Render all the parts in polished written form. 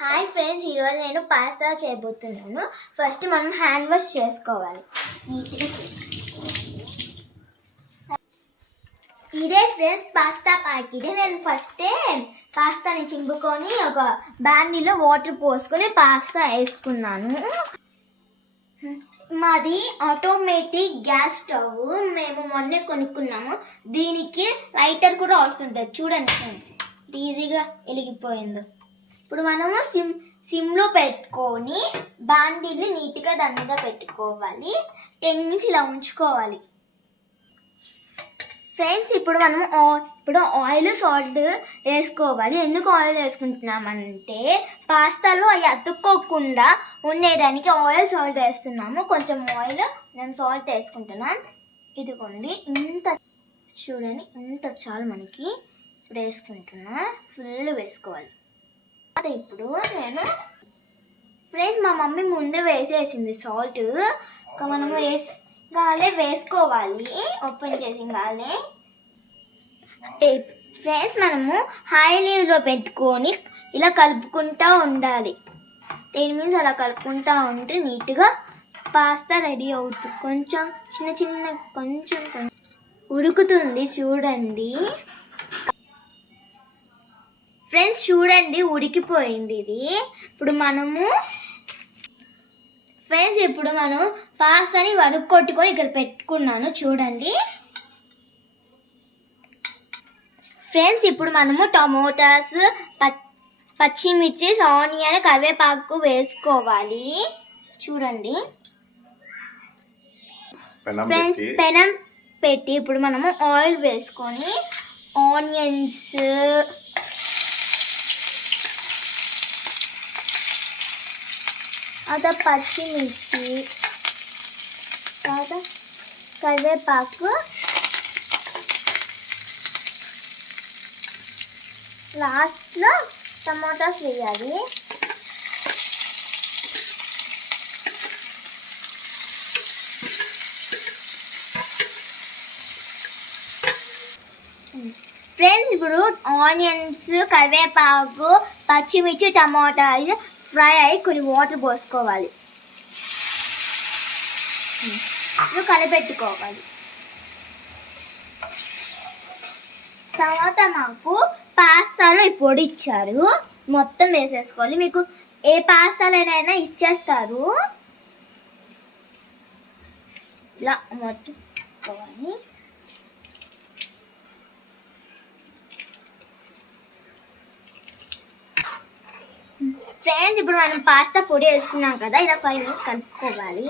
Hi friends, ఈరోజు నేను pasta చేయబోతున్నాను. ఫస్ట్ మనం హ్యాండ్ వాష్ చేసుకోవాలి నీట్గా. ఇదే ఫ్రెండ్స్ పాస్తా ప్యాకెట్. నేను ఫస్టే పాస్తాని చింపుకొని ఒక బాండీలో వాటర్ పోసుకొని పాస్తా వేసుకున్నాను. మాది ఆటోమేటిక్ గ్యాస్ స్టవ్, మేము మొన్నే కొనుక్కున్నాము. దీనికి లైటర్ కూడా వస్తుంటుంది. చూడండి ఫ్రెండ్స్, ఈజీగా వెలిగిపోయిందో. ఇప్పుడు మనము సిమ్లో పెట్టుకొని బాండీని నీట్గా దాని మీద పెట్టుకోవాలి. 10 minutes ఇలా ఉంచుకోవాలి ఫ్రెండ్స్. ఇప్పుడు మనము ఆయిల్ సాల్ట్ వేసుకోవాలి. ఎందుకు ఆయిల్ వేసుకుంటున్నామంటే పాస్తాలో అవి అతుక్కోకుండా ఉండేయడానికి ఆయిల్ సాల్ట్ వేస్తున్నాము. కొంచెం ఆయిల్ నేను సాల్ట్ వేసుకుంటున్నాను. ఇదిగోండి, ఇంత చూడండి, ఇంత చాలు మనకి. ఇప్పుడు వేసుకుంటున్నా, ఫుల్ వేసుకోవాలి. ఇప్పుడు నేను ఫ్రెండ్స్ మా మమ్మీ ముందే వేసేసింది సాల్ట్. మనము వేసుకోవాలి. ఓపెన్ చేసి ఫ్రెండ్స్ మనము హై లీవ్లో పెట్టుకొని ఇలా కలుపుకుంటూ ఉండాలి. 10 minutes అలా కలుపుకుంటూ ఉంటే నీట్గా పాస్తా రెడీ అవుతుంది. కొంచెం చిన్న కొంచెం ఉడుకుతుంది చూడండి ఫ్రెండ్స్. చూడండి, ఉడికిపోయింది ఇది. ఇప్పుడు మనం పాస్తాని వడుక్కొట్టుకొని ఇక్కడ పెట్టుకున్నాను చూడండి ఫ్రెండ్స్. ఇప్పుడు మనము టమోటాస్, పచ్చిమిర్చి, ఆనియన్, కరివేపాకు వేసుకోవాలి చూడండి ఫ్రెండ్స్. పెనం పెట్టి ఇప్పుడు మనము ఆయిల్ వేసుకొని ఆనియన్స్, తర్వాత పచ్చిమిర్చి, తర్వాత కరివేపాకు, లాస్ట్లో టమాటాస్ వేయాలి. ఫ్రెండ్స్ ఇప్పుడు ఆనియన్స్, కరివేపాకు, పచ్చిమిర్చి, టమాటాలు ఫ్రై అయ్యి కొన్ని వాటర్ పోసుకోవాలి. ఇప్పుడు కలిపెట్టుకోవాలి. తర్వాత మాకు పాస్తాలో ఈ పొడి ఇచ్చారు, మొత్తం వేసేసుకోవాలి. మీకు ఏ పాస్తాలైనా ఇచ్చేస్తారు. ఇలా మొత్తం వేసుకోవాలి. ఫ్రెండ్స్ ఇప్పుడు మనం పాస్తా పొడి వేసుకున్నాం కదా, ఇలా 5 minutes కలుపుకోవాలి.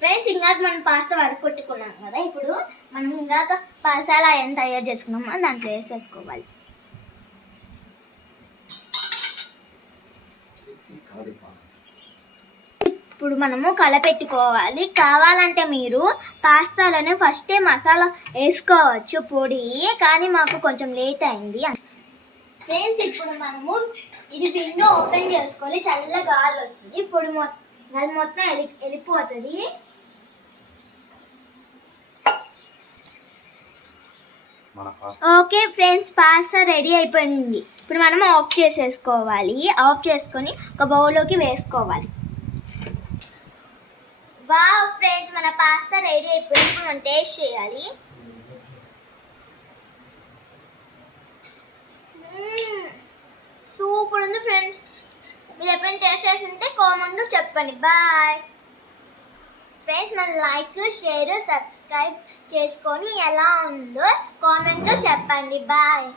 ఫ్రెండ్స్ ఇందాక మనం పాస్తా వడకొట్టుకున్నాం కదా, ఇప్పుడు మనం ఇందాక మసాలా ఏం తయారు చేసుకున్నామో దాంట్లో వేసేసుకోవాలి. ఇప్పుడు మనము కలపెట్టుకోవాలి. కావాలంటే మీరు పాస్తాలోనే ఫస్టే మసాలా వేసుకోవచ్చు పొడి, కానీ మాకు కొంచెం లేట్ అయింది ఫ్రెండ్స్. ఇప్పుడు మనము ఇది విండో ఓపెన్ చేసుకోవాలి. చల్ల గాలి వస్తుంది. ఇప్పుడు అది మొత్తం వెళ్ళిపోతుంది. ఓకే ఫ్రెండ్స్, పాస్తా రెడీ అయిపోయింది. ఇప్పుడు మనం ఆఫ్ చేసేసుకోవాలి. ఆఫ్ చేసుకొని ఒక బౌల్లోకి వేసుకోవాలి. వావ్ ఫ్రెండ్స్, మన పాస్తా రెడీ అయిపోయింది. ఇప్పుడు మనం టేస్ట్ చేయాలి. సూపర్ ఉంది ఫ్రెండ్స్. మీరు ఎప్పుడైనా టేస్ట్ చేసి ఉంటే కామెంట్లో చెప్పండి. Bye friends. మన లైక్, షేర్, సబ్స్క్రైబ్ చేసుకొని ఎలా ఉందో కామెంట్లో చెప్పండి. బాయ్.